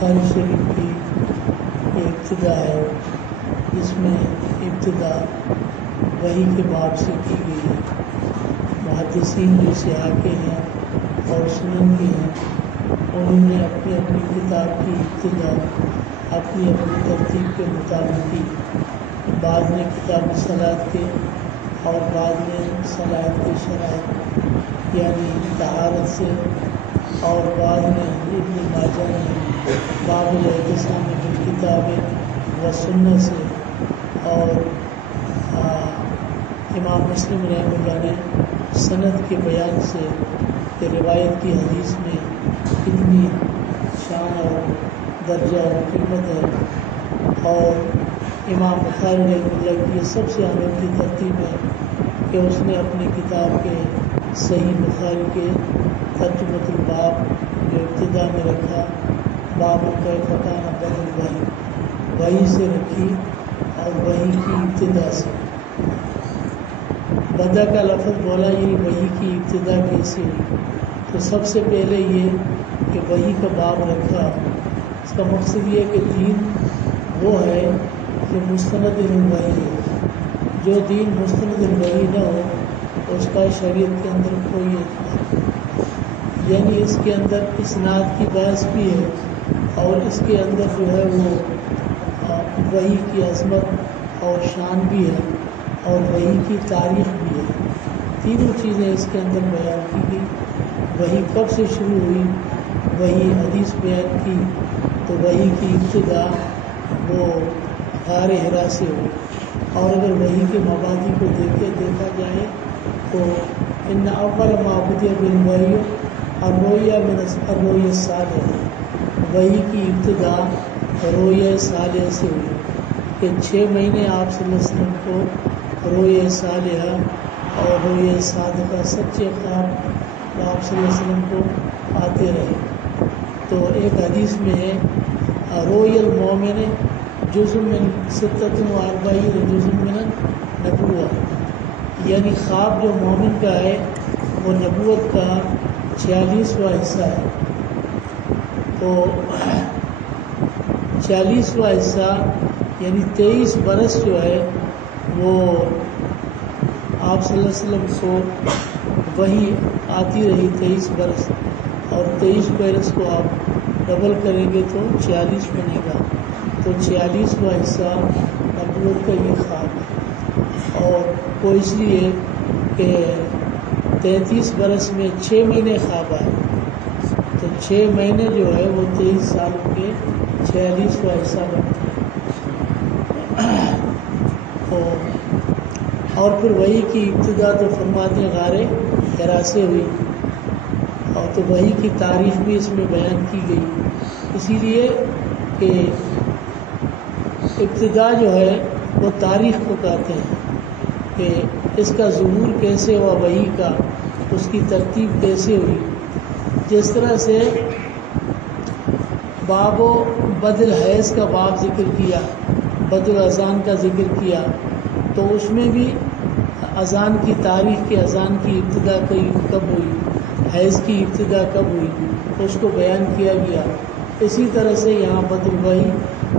بخاری شریف کی ابتدا ہے، جس میں ابتدا وحی کے باب سے کی گئی ہے۔ محدثین جو سیاق کے ہیں اور سنن کے ہیں، انہوں نے اپنی اپنی کتاب کی ابتدا اپنی اپنی ترتیب کے مطابق کی۔ بعد میں کتاب صلاۃ کے اور بعد میں صلاۃ کے شرائط یعنی طہارت سے، اور بعد میں ابن ماجہ نے باب الاعتصام بالکتاب و سنت سے، اور امام مسلم رحمہ اللہ نے سند کے بیان سے کہ روایت کی حدیث میں کتنی شان اور درجہ اور قیمت ہے، اور امام بخاری رحمہ اللہ کی یہ سب سے انوکھی ترتیب ہے کہ اس نے اپنی کتاب کے صحیح بخاری کے ترجمۃ الباب جو ابتدا میں رکھا، باب کیف کان بدء الوحی، وحی سے رکھی اور وحی کی ابتدا سے۔ بدء کا لفظ بولا یعنی وحی کی ابتدا کیسے ہوئی، تو سب سے پہلے یہ کہ وحی کا باب رکھا، اس کا مقصد یہ کہ دین وہ ہے جو مستند الوحی ہے۔ جو دین مستند الوحی نہ ہو اس کا شریعت کے اندر کوئی یعنی اس کے اندر اسناد کی بحث بھی ہے، اور اس کے اندر جو ہے وہ وحی کی عظمت اور شان بھی ہے، اور وحی کی تاریخ بھی ہے۔ تینوں چیزیں اس کے اندر بیان کی گئی۔ وحی کب سے شروع ہوئی، وحی حدیث بیان کی تو وحی کی ابتدا وہ غار حرا سے ہوئی، اور اگر وحی کے مبادی کو دیکھا جائے تو ان اول ما بدأ بالوحی الرؤیا من الرؤیا الصالحہ، وحی کی ابتدا رؤیا صالحہ سے ہوئی کہ 6 مہینے آپ صلی اللہ علیہ وسلم کو رؤیا صالحہ اور رؤیا صادقہ سچے خواب آپ صلی اللہ علیہ وسلم کو آتے رہے۔ تو ایک حدیث میں ہے رؤیا المؤمن جزء من 46 جزء من النبوہ، یعنی خواب جو مومن کا ہے وہ نبوت کا 46واں حصہ ہے۔ تو 46واں حصہ یعنی 23 برس جو ہے وہ آپ صلی اللہ علیہ وسلم کو وحی آتی رہی 23 برس، اور 23 برس کو آپ ڈبل کریں گے تو 46 بنے گا۔ تو 46واں حصہ نبوت کا یہ خواب ہے، اور وہ اس لیے کہ 33 برس میں 6 مہینے خواب آئے، تو 6 مہینے جو ہے وہ 23 سال کے 46واں حصہ بنتے ہیں۔ اور پھر وحی کی ابتدا تو فرماتے ہیں غار حرا سے ہوئی، اور تو وحی کی تاریخ بھی اس میں بیان کی گئی، اسی لیے کہ ابتدا جو ہے وہ تاریخ کو کہتے ہیں کہ اس کا ظہور کیسے ہوا، وحی کا اس کی ترتیب کیسے ہوئی۔ جس طرح سے باب و بدل حیض کا باب ذکر کیا، بدل اذان کا ذکر کیا، تو اس میں بھی اذان کی تاریخ کے اذان کی ابتدا کب ہوئی، حیض کی ابتدا کب ہوئی، اس کو بیان کیا گیا۔ اسی طرح سے یہاں بدل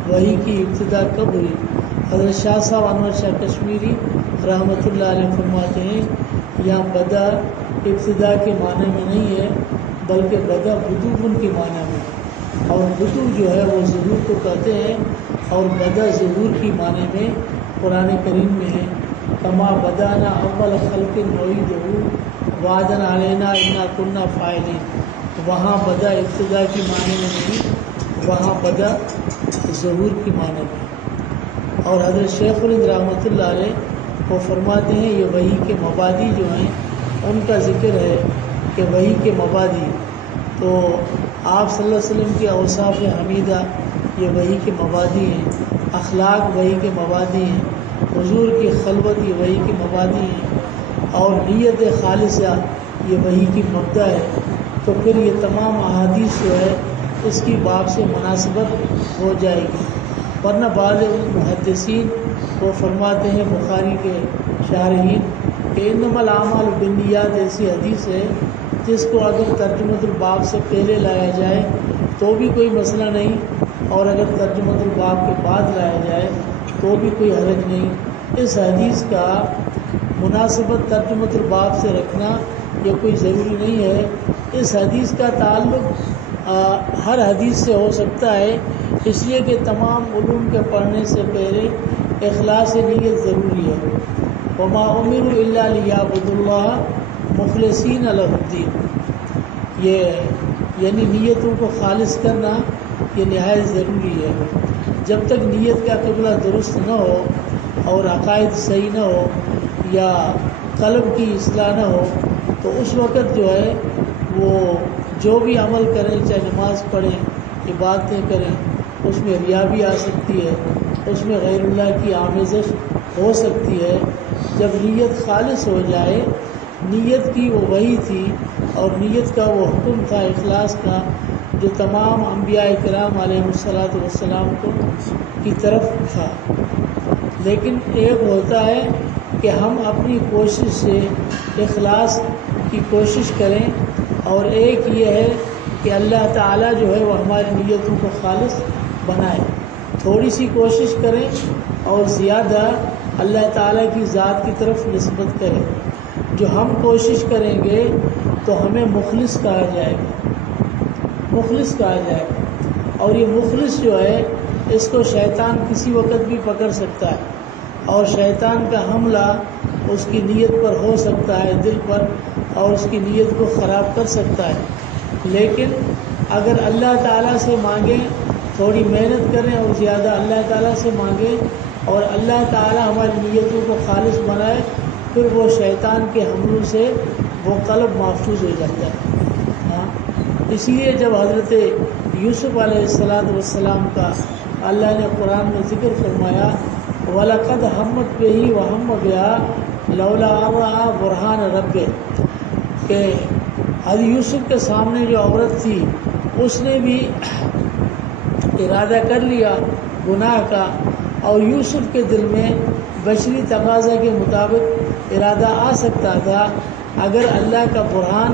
وحی کی ابتدا کب ہوئی۔ حضرت شاہ صاحب انور شاہ کشمیری رحمۃ اللہ علیہ فرماتے ہیں یہاں بدا ابتدا کے معنی میں نہیں ہے، بلکہ بدا بدو کے معنی میں، اور بدو جو ہے وہ ظہور کو کہتے ہیں، اور بدا ظہور کی معنی میں قرآن کریم میں ہے کما بدانا اول خلق نعیدہ وعدا علینا انا کنا فاعلین۔ وہاں بدا ابتدا کی معنی میں نہیں، وہاں بدا ظہور کی معنی میں۔ اور حضرت شیخ الہند رحمۃ اللہ علیہ وہ فرماتے ہیں یہ وحی کے مبادی جو ہیں ان کا ذکر ہے کہ وحی کے مبادی، تو آپ صلی اللہ علیہ وسلم کی اوصاف حمیدہ یہ وحی کے مبادی ہیں، اخلاق وحی کے مبادی ہیں، حضور کی خلوت یہ وحی کے مبادی ہیں، اور نیت خالصہ یہ وحی کی مبدا ہے۔ تو پھر یہ تمام احادیث جو ہے اس کی باب سے مناسبت ہو جائے گی، ورنہ بعض محدثین وہ فرماتے ہیں بخاری کے شارحین کہ انما الاعمال بالنیات ایسی حدیث ہے جس کو اگر ترجمۃ الباب سے پہلے لایا جائے تو بھی کوئی مسئلہ نہیں، اور اگر ترجمۃ الباب کے بعد لایا جائے تو بھی کوئی حرج نہیں۔ اس حدیث کا مناسبت ترجمۃ الباب سے رکھنا یہ کوئی ضروری نہیں ہے۔ اس حدیث کا تعلق ہر حدیث سے ہو سکتا ہے، اس لیے کہ تمام علوم کے پڑھنے سے پہلے اخلاص نیت ضروری ہے۔ وما امروا الا لیعبدوا اللہ مخلصین لہ الدین، یہ یعنی نیتوں کو خالص کرنا یہ نہایت ضروری ہے۔ جب تک نیت کا قبلہ درست نہ ہو اور عقائد صحیح نہ ہو یا قلب کی اصلاح نہ ہو تو اس وقت جو ہے وہ جو بھی عمل کریں، چاہے نماز پڑھیں، عبادتیں کریں، اس میں ریا بھی آ سکتی ہے، اس میں غیر اللہ کی آمیزش ہو سکتی ہے۔ جب نیت خالص ہو جائے، نیت کی وہ وحی تھی اور نیت کا وہ حکم تھا اخلاص کا جو تمام انبیاء کرام علیہ الصلاۃ والسلام کی طرف تھا۔ لیکن ایک ہوتا ہے کہ ہم اپنی کوشش سے اخلاص کی کوشش کریں، اور ایک یہ ہے کہ اللہ تعالیٰ جو ہے وہ ہماری نیتوں کو خالص بنائے۔ تھوڑی سی کوشش کریں اور زیادہ اللہ تعالیٰ کی ذات کی طرف نسبت کریں۔ جو ہم کوشش کریں گے تو ہمیں مخلص کہا جائے گا، مخلص کہا جائے گا، اور یہ مخلص جو ہے اس کو شیطان کسی وقت بھی پکڑ سکتا ہے، اور شیطان کا حملہ اس کی نیت پر ہو سکتا ہے، دل پر، اور اس کی نیت کو خراب کر سکتا ہے۔ لیکن اگر اللہ تعالیٰ سے مانگیں، تھوڑی محنت کریں اور زیادہ اللہ تعالیٰ سے مانگیں، اور اللہ تعالیٰ ہماری نیتوں کو خالص بنائے، پھر وہ شیطان کے حملوں سے وہ قلب محفوظ ہو جاتا ہے۔ اسی لیے جب حضرت یوسف علیہ السلام کا اللہ نے قرآن میں ذکر فرمایا وَلَقَدْ هَمَّتْ بِهِ وَهَمَّ بِهَا لَوْلَا أَن رَأَىٰ بُرْهَانَ رَبِّهِ، کہ حضرت یوسف کے سامنے جو عورت تھی اس نے بھی ارادہ کر لیا گناہ کا، اور یوسف کے دل میں بشری تقاضا کے مطابق ارادہ آ سکتا تھا اگر اللہ کا برہان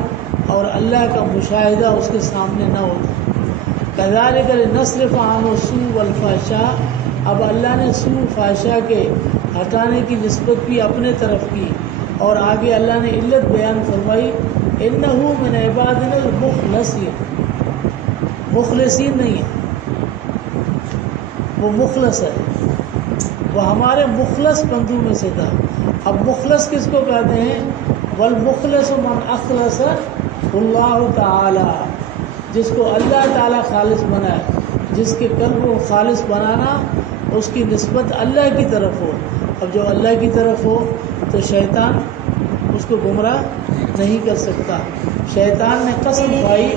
اور اللہ کا مشاہدہ اس کے سامنے نہ ہوتا۔ کذالک لنصرف عنہ السوء والفحشاء، اب اللہ نے سوء فحشاء کے ہٹانے کی نسبت بھی اپنے طرف کی، اور آگے اللہ نے علت بیان فرمائی انہ من عبادنا المخلصین، مخلصین نہیں ہے، وہ مخلص ہے، وہ ہمارے مخلص بندوں میں سے تھا۔ اب مخلص کس کو کہتے ہیں؟ والمخلص من اخلص اللہ تعالی، جس کو اللہ تعالی خالص بنائے، جس کے قلب کو خالص بنانا اس کی نسبت اللہ کی طرف ہو۔ اب جو اللہ کی طرف ہو تو شیطان اس کو گمراہ نہیں کر سکتا۔ شیطان نے قسم کھائی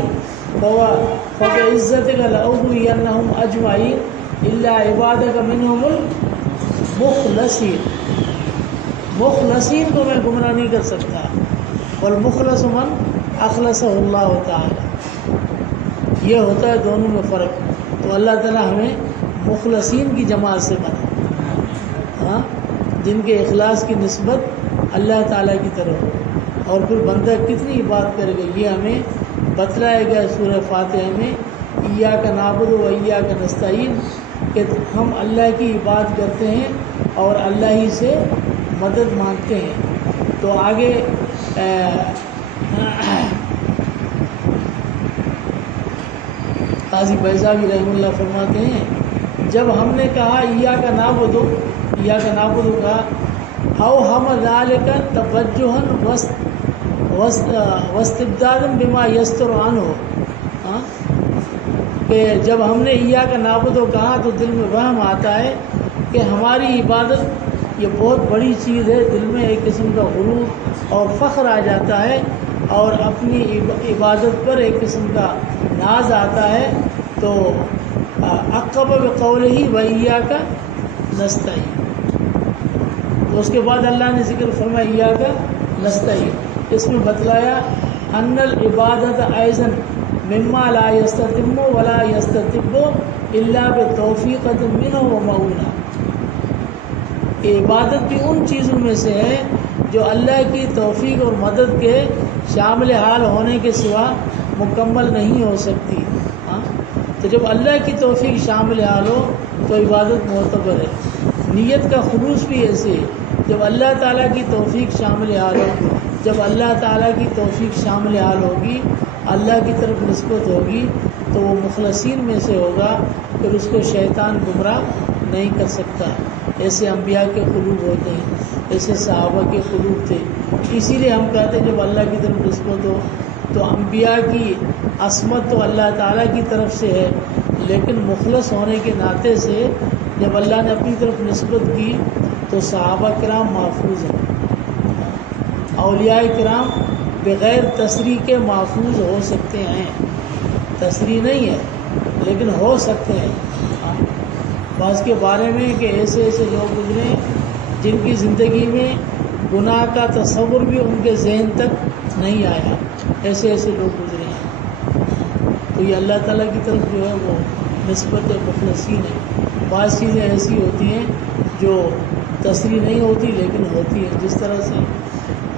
فَبِعِزَّتِكَ لَأُغْوِيَنَّهُمْ أَجْمَعِينَ إِلَّا عِبَادَكَ مِنْهُمُ الْمُخْلَصِينَ، مخلصین کو میں گمراہ نہیں کر سکتا۔ والمخلص من اخلصہ اللہ تعالی، یہ ہوتا ہے دونوں میں فرق۔ تو اللہ تعالیٰ ہمیں مخلصین کی جماعت سے بنا، جن کے اخلاص کی نسبت اللہ تعالیٰ کی طرف ہو۔ اور پھر بندہ کتنی بات کرے گا یہ ہمیں بتلایا گیا سورہ فاتحہ میں، ایاک نعبد و ایاک نستعین، کہ ہم اللہ کی عبادت کرتے ہیں اور اللہ ہی سے مدد مانگتے ہیں۔ تو آگے قاضی بیضاوی رحمہ اللہ فرماتے ہیں جب ہم نے کہا ایاک نعبد، ایاک نعبد کہا او ہم ذالک توجہا واستبدادا بما یستر عنہ، کہ جب ہم نے ایاک نعبد کہا تو دل میں وہم آتا ہے کہ ہماری عبادت یہ بہت بڑی چیز ہے، دل میں ایک قسم کا غرور اور فخر آ جاتا ہے، اور اپنی عبادت پر ایک قسم کا ناز آتا ہے۔ تو عقب بقولہ وَإِيَّاكَ نَسْتَعِينُ، تو اس کے بعد اللہ نے ذکر فرمایا إِيَّاكَ نَسْتَعِينُ، اس میں بتلایا ان العبادت ایضاً مما لا یستتم ولا یستتب الا بتوفیق منہ ومعونہ، عبادت بھی ان چیزوں میں سے ہے جو اللہ کی توفیق اور مدد کے شامل حال ہونے کے سوا مکمل نہیں ہو سکتی۔ تو جب اللہ کی توفیق شامل حال ہو تو عبادت معتبر ہے۔ نیت کا خلوص بھی ایسے ہے، جب اللہ تعالیٰ کی توفیق شامل حال ہو، جب اللہ تعالیٰ کی توفیق شامل حال ہوگی، اللہ کی طرف نسبت ہوگی، تو وہ مخلصین میں سے ہوگا، پھر اس کو شیطان گمراہ نہیں کر سکتا۔ ایسے انبیاء کے قلوب ہوتے ہیں، ایسے صحابہ کے قلوب تھے۔ اسی لیے ہم کہتے ہیں جب اللہ کی طرف نسبت ہو تو انبیاء کی عصمت تو اللہ تعالیٰ کی طرف سے ہے، لیکن مخلص ہونے کے ناطے سے جب اللہ نے اپنی طرف نسبت کی تو صحابہ کرام محفوظ ہیں۔ اولیاء کرام بغیر تصریح کے محفوظ ہو سکتے ہیں، تصریح نہیں ہے لیکن ہو سکتے ہیں۔ بعض کے بارے میں کہ ایسے ایسے لوگ گزرے جن کی زندگی میں گناہ کا تصور بھی ان کے ذہن تک نہیں آیا، ایسے ایسے لوگ گزرے ہیں۔ تو یہ اللہ تعالیٰ کی طرف جو ہے وہ نسبت مخلصین ہے۔ بعض چیزیں ایسی ہوتی ہیں جو تصریح نہیں ہوتی لیکن ہوتی ہیں، جس طرح سے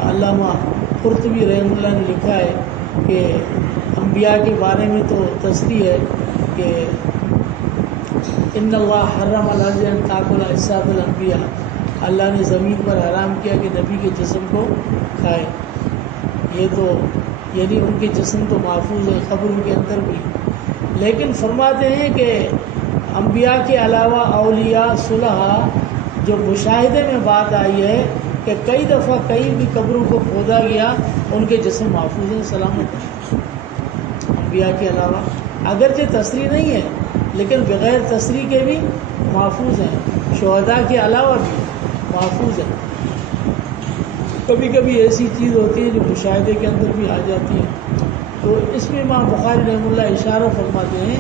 علامہ قرطبی رحمہ اللہ نے لکھا ہے کہ انبیاء کے بارے میں تو تصریح ہے کہ ان اللہ حرم علی ان تاکل اجساد الانبیاء، اللہ نے زمین پر حرام کیا کہ نبی کے جسم کو کھائے۔ یہ تو یعنی ان کے جسم تو محفوظ ہے قبروں کے اندر بھی، لیکن فرماتے ہیں کہ انبیاء کے علاوہ اولیاء صلحاء جو مشاہدے میں بات آئی ہے کہ کئی دفعہ کئی بھی قبروں کو کھودا گیا، ان کے جسم محفوظ ہیں، سلامت ہیں۔ انبیاء کے علاوہ اگرچہ تصریح نہیں ہے لیکن بغیر تصریح کے بھی محفوظ ہیں، شہداء کے علاوہ بھی محفوظ ہیں۔ کبھی کبھی ایسی چیز ہوتی ہے جو مشاہدے کے اندر بھی آ جاتی ہے، تو اس میں امام بخاری رحمہ اللہ اشارہ فرماتے ہیں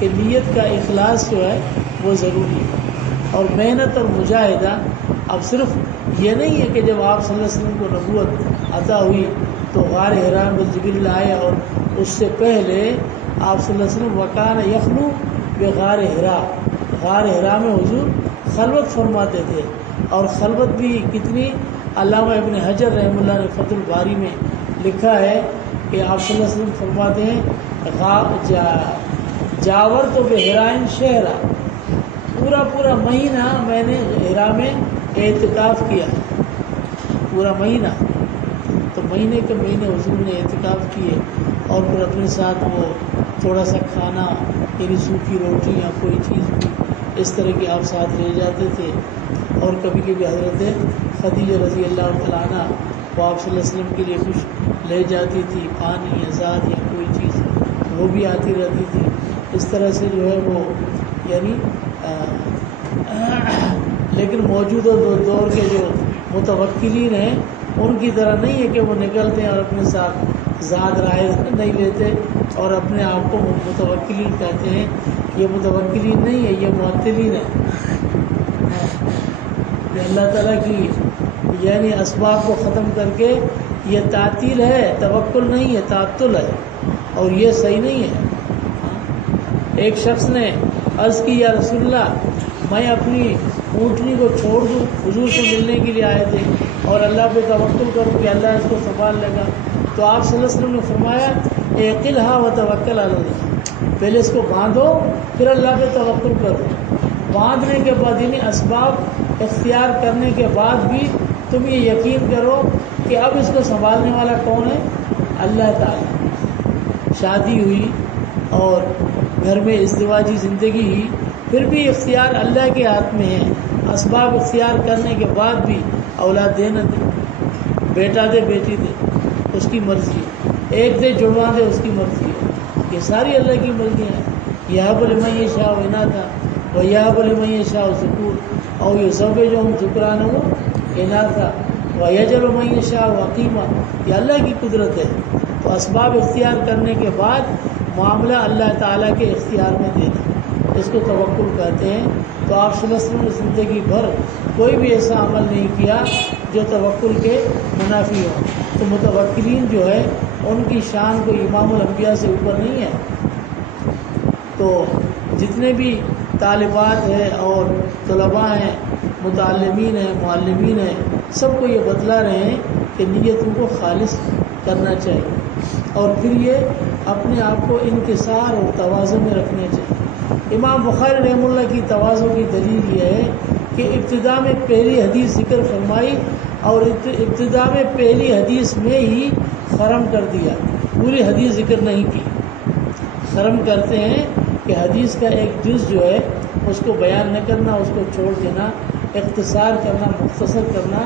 کہ نیت کا اخلاص جو ہے وہ ضروری ہے، اور محنت اور مجاہدہ۔ اب صرف یہ نہیں ہے کہ جب آپ صلی اللہ علیہ وسلم کو نبوت عطا ہوئی تو غار حرا میں جبریل آئے، اور اس سے پہلے آپ صلی اللہ علیہ وسلم وکان یخلو بغار حرا، غار حرا میں حضور خلوت فرماتے تھے، اور خلوت بھی کتنی، علامہ ابن حجر رحمہ اللہ نے فتح الباری میں لکھا ہے کہ آپ صلی اللہ علیہ وسلم فرماتے ہیں جاور تو بحرائن شہرا، پورا مہینہ میں نے حرا میں اعتکاف کیا، پورا مہینہ، تو مہینے کے مہینے حضور نے اعتکاف کیے، اور پھر اپنے ساتھ وہ تھوڑا سا کھانا یعنی سوکھی روٹی یا کوئی چیز بھی اس طرح کی آپ ساتھ لے جاتے تھے، اور کبھی کبھی حضرت خدیجہ رضی اللہ تعالیٰ عنہ وہ آپ صلی اللہ علیہ وسلم کے لیے کچھ لے جاتی تھی، پانی یا ذات یا کوئی چیز، وہ بھی آتی رہتی تھی۔ اس طرح سے جو ہے وہ یعنی لیکن موجودہ دور کے جو متوکلین ہیں ان کی طرح نہیں ہے کہ وہ نکلتے ہیں اور اپنے ساتھ ذات رائے نہیں لیتے اور اپنے آپ کو متوکلین کہتے ہیں۔ یہ متوکلین نہیں ہے، یہ معطلین ہے۔ اللہ تعالیٰ کی یعنی اسباب کو ختم کر کے یہ تعطیل ہے، توکل نہیں ہے، تعطل ہے، اور یہ صحیح نہیں ہے۔ ایک شخص نے عرض کی یا رسول اللہ میں اپنی اونٹنی کو چھوڑ دوں، حضور سے ملنے کے لیے آئے تھے، اور اللہ پہ توکل کروں کہ اللہ اس کو سنبھال لے گا، تو آپ صلی اللہ علیہ وسلم نے فرمایا اعقلھا وتوکل علی اللہ، پہلے اس کو باندھو پھر اللہ پہ توکل کرو۔ باندھنے کے بعد یعنی اسباب اختیار کرنے کے بعد بھی تم یہ یقین کرو کہ اب اس کو سنبھالنے والا کون ہے؟ اللہ تعالیٰ۔ شادی ہوئی اور گھر میں ازدواجی زندگی ہوئی، پھر بھی اختیار اللہ کے ہاتھ میں ہے۔ اسباب اختیار کرنے کے بعد بھی اولاد دے نہ دے، بیٹا دے بیٹی دے، اس کی مرضی ہے، ایک دے جڑواں دے، اس کی مرضی ہے۔ یہ ساری اللہ کی مرضیاں ہیں۔ یہب لمن یشاء اناثا ویہب لمن یشاء الذکور او یزوجہم ذکرانا واناثا ویجعل من یشاء عقیما۔ یہ اللہ کی قدرت ہے۔ تو اسباب اختیار کرنے کے بعد معاملہ اللہ تعالیٰ کے اختیار میں دینا، اس کو توکل کہتے ہیں۔ تو آپ صلی اللہ علیہ وسلم نے زندگی بھر کوئی بھی ایسا عمل نہیں کیا جو توکل کے منافی ہو۔ تو متوکلین جو ہے ان کی شان کوئی امام الانبیاء سے اوپر نہیں ہے۔ تو جتنے بھی طالبات ہیں اور طلباء ہیں، متعلمین ہیں، معلمین ہیں، سب کو یہ بتلا رہے ہیں کہ نیت ان کو خالص کرنا چاہیے۔ اور پھر یہ اپنے آپ کو انکسار اور تواضع میں رکھنا چاہیے۔ امام بخاری رحمہ اللہ کی تواضع کی دلیل یہ ہے کہ ابتدا میں پہلی حدیث ذکر فرمائی اور ابتدا میں پہلی حدیث میں ہی خرم کر دیا، پوری حدیث ذکر نہیں کی۔ خرم کرتے ہیں کہ حدیث کا ایک جز جو ہے اس کو بیان نہ کرنا، اس کو چھوڑ دینا، اختصار کرنا، مختصر کرنا،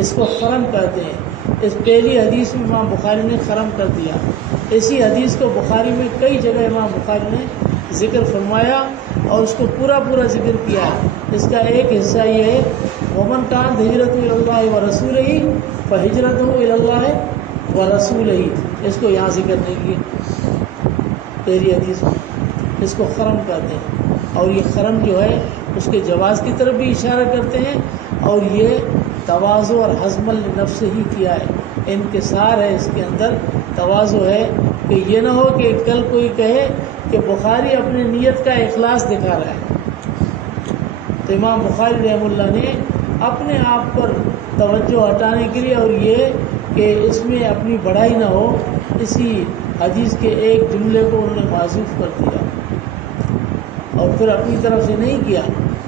اس کو خرم کہتے ہیں۔ اس پہلی حدیث میں امام بخاری نے خرم کر دیا۔ اسی حدیث کو بخاری میں کئی جگہ امام بخاری نے ذکر فرمایا اور اس کو پورا ذکر کیا۔ اس کا ایک حصہ یہ ہے ومن کان ہجرت اللہ ورسولہ فہجرتہ اللہ ورسولہ، اس کو یہاں ذکر نہیں کیا پہلی حدیث میں، اس کو خرم کہتے ہیں۔ اور یہ خرم جو ہے اس کے جواز کی طرف بھی اشارہ کرتے ہیں، اور یہ تواضع اور حزم النفس ہی کیا ہے، انکسار ہے اس کے اندر، تواضع ہے کہ یہ نہ ہو کہ کل کوئی کہے کہ بخاری اپنی نیت کا اخلاص دکھا رہا ہے۔ تو امام بخاری رحمہ اللہ نے اپنے آپ پر توجہ ہٹانے کے لیے اور یہ کہ اس میں اپنی بڑائی نہ ہو، اسی حدیث کے ایک جملے کو انہوں نے معزوف کر دیا اور پھر اپنی طرف سے نہیں کیا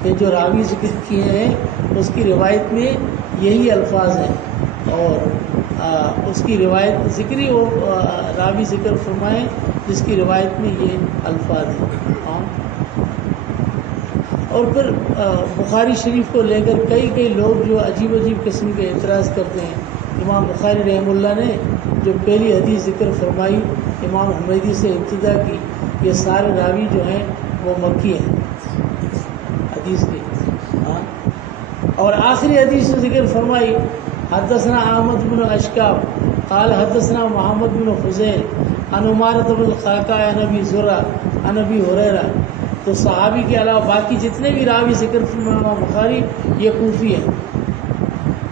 کہ جو راوی ذکر کیے ہیں اس کی روایت میں یہی الفاظ ہیں اور اس کی روایت ذکری وہ راوی ذکر فرمائیں جس کی روایت میں یہ الفاظ ہیں۔ اور پھر بخاری شریف کو لے کر کئی لوگ جو عجیب قسم کے اعتراض کرتے ہیں۔ امام بخاری رحمہ اللہ نے جو پہلی حدیث ذکر فرمائی امام حمیدی سے ابتدا کی، یہ سارے راوی جو ہیں وہ مکی ہیں حدیث کے، اور آخری حدیث سے ذکر فرمائی حدثنا احمد بن اشکاب قال حدثنا محمد بن حسین عن عمارۃ بن القعقاع عن ابی زرع عن ابی ہریرہ۔ تو صحابی کے علاوہ باقی جتنے بھی راوی ذکر فرمائے امام بخاری یہ کوفی ہیں۔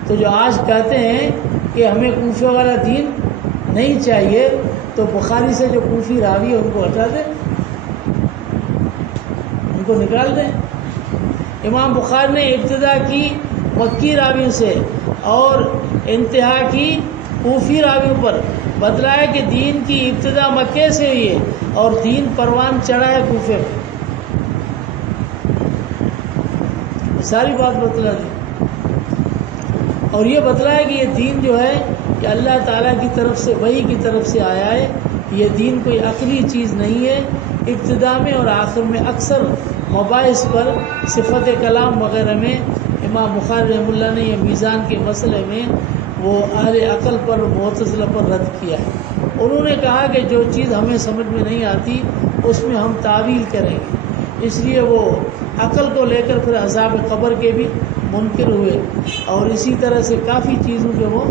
تو جو آج کہتے ہیں کہ ہمیں کوفہ والا دین نہیں چاہیے، تو بخاری سے جو کوفی راوی ہے ان کو ہٹا دیں، ان کو نکال دیں۔ امام بخاری نے ابتدا کی مکی راویوں سے اور انتہا کی کوفی راویوں پر، بتلایا کہ دین کی ابتدا مکے سے ہوئی ہے اور دین پروان چڑھا ہے کوفے میں، ساری بات بتلا دی۔ اور یہ بتلایا کہ یہ دین جو ہے کہ اللہ تعالیٰ کی طرف سے، وحی کی طرف سے آیا ہے، یہ دین کوئی عقلی چیز نہیں ہے۔ ابتدا میں اور آخر میں اکثر مباحث پر صفت کلام وغیرہ میں امام بخاری رحمہ اللہ نے یہ میزان کے مسئلے میں وہ اہل عقل پر، معتزلہ پر رد کیا ہے۔ انہوں نے کہا کہ جو چیز ہمیں سمجھ میں نہیں آتی اس میں ہم تعویل کریں گے، اس لیے وہ عقل کو لے کر پھر عذاب قبر کے بھی منکر ہوئے اور اسی طرح سے کافی چیزوں کے وہ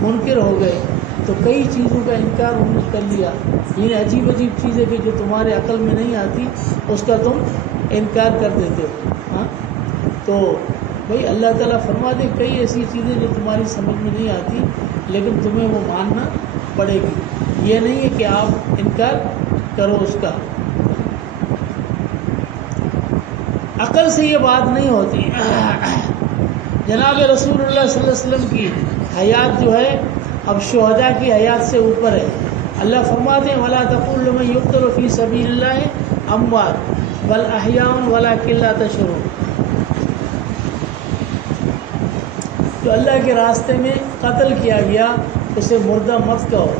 منکر ہو گئے۔ تو کئی چیزوں کا انکار انہوں نے کر لیا، یہ عجیب چیزیں کہ جو تمہارے عقل میں نہیں آتی اس کا تم انکار کر دیتے ہو۔ ہاں، تو بھائی اللہ تعالیٰ فرما دے کئی ایسی چیزیں جو تمہاری سمجھ میں نہیں آتی لیکن تمہیں وہ ماننا پڑے گی، یہ نہیں ہے کہ آپ انکار کرو اس کا۔ عقل سے یہ بات نہیں ہوتی۔ جناب رسول اللہ صلی اللہ علیہ وسلم کی حیات جو ہے اب شہداء کی حیات سے اوپر ہے۔ اللہ فرماتے ہیں وَلَا تَقُولُوا لِمَن يُقْتَلُ فِي سَبِيلِ اللَّهِ أَمْوَاتٌ بَلْ أَحْيَاءٌ وَلَٰكِن لَّا تَشْعُرُونَ۔ جو اللہ کے راستے میں قتل کیا گیا اسے مردہ مت کہو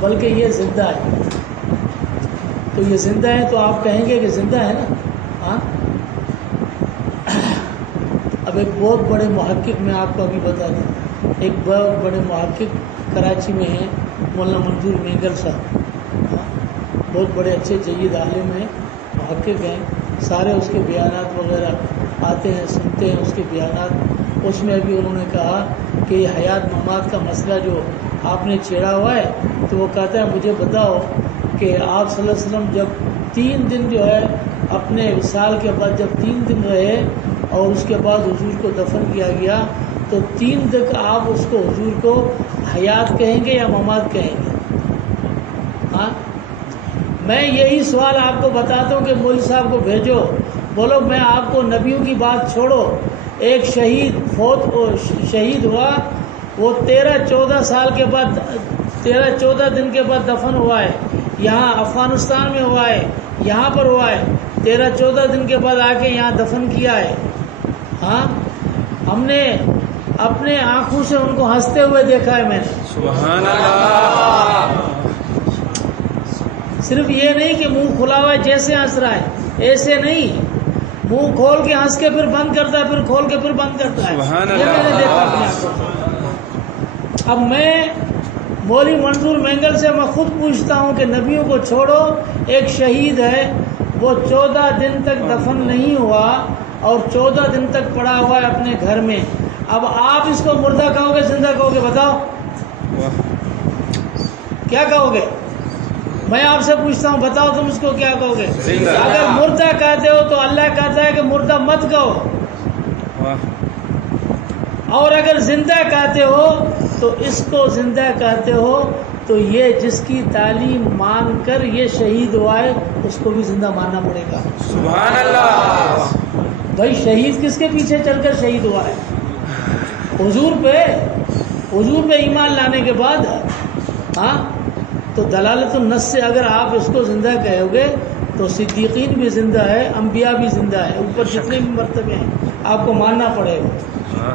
بلکہ یہ زندہ ہے۔ تو یہ زندہ ہے تو آپ کہیں گے کہ زندہ ہے نا۔ ہاں، اب ایک بہت بڑے محقق میں آپ کو ابھی بتا دوں، ایک بہت بڑے محقق کراچی میں ہیں مولانا منظور مینگل صاحب، بہت بڑے اچھے جید عالم ہیں، محقق ہیں، سارے اس کے بیانات وغیرہ آتے ہیں، سنتے ہیں اس کے بیانات۔ اس میں ابھی انہوں نے کہا کہ یہ حیات ممات کا مسئلہ جو آپ نے چھیڑا ہوا ہے، تو وہ کہتا ہے مجھے بتاؤ کہ آپ صلی اللہ علیہ وسلم جب 3 دن جو ہے اپنے وصال کے بعد جب 3 دن رہے اور اس کے بعد حضور کو دفن کیا گیا، تو 3 تک آپ اس کو حضور کو حیات کہیں گے یا ممات کہیں گے؟ ہاں، میں یہی سوال آپ کو بتاتا ہوں کہ مولوی صاحب کو بھیجو، بولو میں آپ کو نبیوں کی بات چھوڑو، ایک شہید ہوا، وہ 13-14 سال کے بعد 13-14 دن کے بعد دفن ہوا ہے، یہاں افغانستان میں ہوا ہے، یہاں پر ہوا ہے، 13-14 دن کے بعد آ کے یہاں دفن کیا ہے۔ ہاں، ہم نے اپنے آنکھوں سے ان کو ہنستے ہوئے دیکھا ہے میں نے۔ سبحان اللہ۔ صرف یہ نہیں کہ منہ کھلا ہوا ہے جیسے ہنس رہا ہے، ایسے نہیں، منہ کھول کے ہنس کے پھر بند کرتا ہے، پھر کھول کے پھر بند کرتا ہے، یہ میں نے دیکھا اپنے آنکھوں سے۔ اب میں مولوی منظور مینگل سے میں خود پوچھتا ہوں کہ نبیوں کو چھوڑو، ایک شہید ہے، وہ 14 دن تک دفن نہیں ہوا اور 14 دن تک پڑا ہوا ہے اپنے گھر میں، اب آپ اس کو مردہ کہو گے زندہ کہو گے؟ بتاؤ کیا کہو گے؟ میں آپ سے پوچھتا ہوں، بتاؤ تم اس کو کیا کہو گے؟ اگر مردہ کہتے ہو تو اللہ کہتا ہے کہ مردہ مت کہو، اور اگر زندہ کہتے ہو تو اس کو زندہ کہتے ہو تو یہ جس کی تعلیم مان کر یہ شہید ہوا ہے اس کو بھی زندہ ماننا پڑے گا۔ سبحان اللہ۔ بھائی شہید کس کے پیچھے چل کر شہید ہوا ہے؟ حضور پہ ایمان لانے کے بعد۔ ہاں، تو دلالت النص سے اگر آپ اس کو زندہ کہو گے تو صدیقین بھی زندہ ہے، انبیاء بھی زندہ ہے، اوپر جتنے بھی مرتبے ہیں آپ کو ماننا پڑے گا۔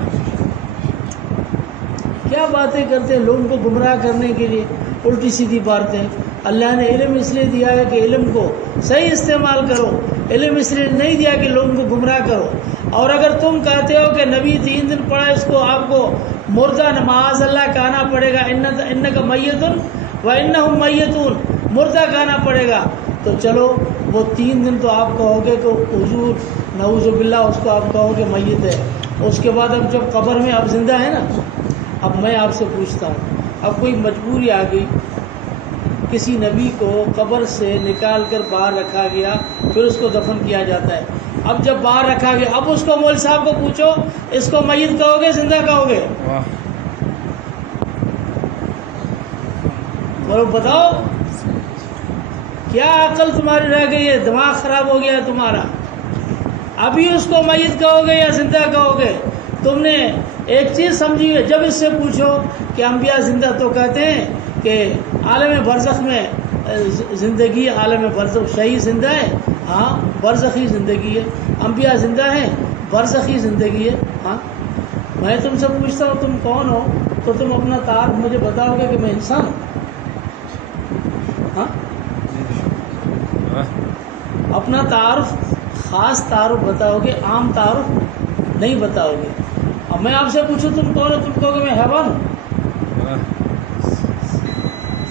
کیا باتیں کرتے ہیں لوگوں کو گمراہ کرنے کے لیے، الٹی سیدھی باتیں۔ اللہ نے علم اس لیے دیا ہے کہ علم کو صحیح استعمال کرو، علم اس لیے نہیں دیا کہ لوگوں کو گمراہ کرو۔ اور اگر تم کہتے ہو کہ نبی 3 دن پڑا، اس کو آپ کو مردہ معاذ اللہ کہنا پڑے گا، انک میت و انہم میتون، مردہ کہنا پڑے گا، تو چلو وہ 3 دن تو آپ کہو گے کہ حضور نعوذ باللہ اس کو آپ کہو گے میت ہے، اس کے بعد اب جب قبر میں اب زندہ ہے نا۔ اب میں آپ سے پوچھتا ہوں، اب کوئی مجبوری آ گئی، کسی نبی کو قبر سے نکال کر باہر رکھا گیا، پھر اس کو دفن کیا جاتا ہے، اب جب باہر رکھا گیا اب اس کو مول صاحب کو پوچھو اس کو میت کہو گے زندہ کہو گے؟ بولو بتاؤ، کیا عقل تمہاری رہ گئی ہے؟ دماغ خراب ہو گیا ہے تمہارا؟ ابھی اس کو میت کہو گے یا زندہ کہو گے؟ تم نے ایک چیز سمجھی ہے، جب اس سے پوچھو کہ انبیاء زندہ، تو کہتے ہیں کہ عالم برزخ میں زندگی، عالم برزخ شہید زندہ ہے، ہاں برزخی زندگی ہے، انبیاء زندہ ہیں، برزخی زندگی ہے۔ ہاں، میں تم سے پوچھتا ہوں تم کون ہو، تو تم اپنا تعارف مجھے بتاؤ گے کہ میں انسان ہوں؟ ہاں، اپنا تعارف، خاص تعارف بتاؤ گے، عام تعارف نہیں بتاؤ گے۔ اب میں آپ سے پوچھوں تم کون ہو، تم کہو گے میں حیوان ہوں۔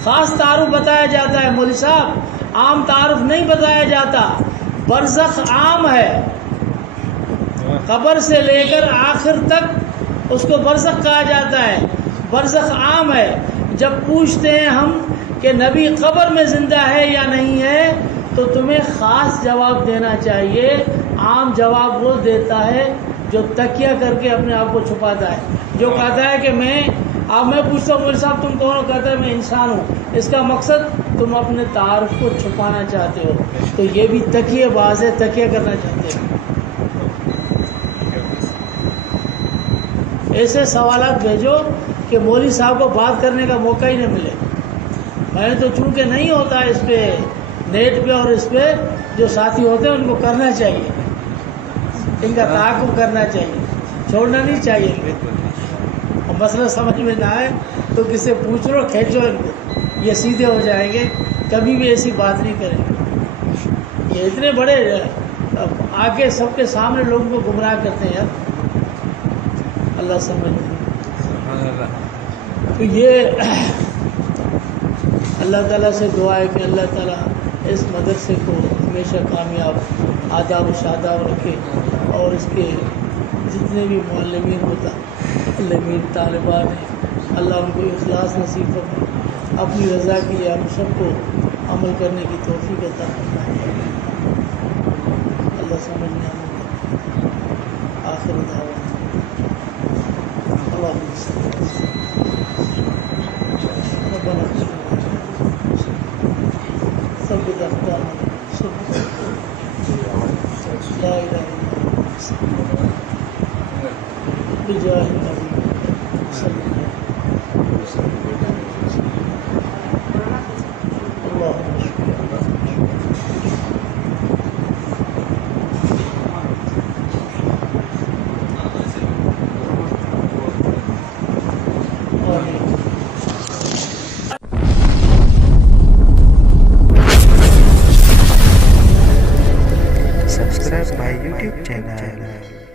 خاص تعارف بتایا جاتا ہے مولوی صاحب، عام تعارف نہیں بتایا جاتا۔ برزخ عام ہے، قبر سے لے کر آخر تک اس کو برزخ کہا جاتا ہے، برزخ عام ہے۔ جب پوچھتے ہیں ہم کہ نبی قبر میں زندہ ہے یا نہیں ہے، تو تمہیں خاص جواب دینا چاہیے۔ عام جواب وہ دیتا ہے جو تکیہ کر کے اپنے آپ کو چھپاتا ہے، جو کہتا ہے کہ میں پوچھتا ہوں مولوی صاحب تم کون ہو، کہتا ہے میں انسان ہوں، اس کا مقصد تم اپنے تعارف کو چھپانا چاہتے ہو، تو یہ بھی تکیہ باز ہے، تکیہ کرنا چاہتے ہیں۔ ایسے سوالات بھیجو کہ مولوی صاحب کو بات کرنے کا موقع ہی نہ ملے۔ میں تو چونکہ نہیں ہوتا اس پہ نیٹ پہ، اور اس پہ جو ساتھی ہوتے ہیں ان کو کرنا چاہیے، ان کا تعاقب کرنا چاہیے، چھوڑنا نہیں چاہیے۔ اور مسئلہ سمجھ میں نہ آئے تو کسی سے پوچھ لو، کھینچو ان کو، یہ سیدھے ہو جائیں گے، کبھی بھی ایسی بات نہیں کریں گے۔ یہ اتنے بڑے آگے سب کے سامنے لوگوں کو گمراہ کرتے ہیں یار، اللہ سمجھ۔ تو یہ اللہ تعالیٰ سے دعا ہے کہ اللہ تعالیٰ اس مدرسے کو ہمیشہ کامیاب، آداب و شاداب رکھے، اور اس کے جتنے بھی معلمین متعلمین طالبات ہیں اللہ ان کو اخلاص نصیب فرمائے، اپنی رضا کے لیے ہم سب کو عمل کرنے کی توفیق عطا فرمائے۔ اللہ سمجھنے آمین۔ آخر دعوانا اللہم صلی اللہ علیہ وسلم ثبت اقدامنا لا الہ الا انت بجاہ النبی صلی اللہ علیہ وسلم۔ subscribe my YouTube channel.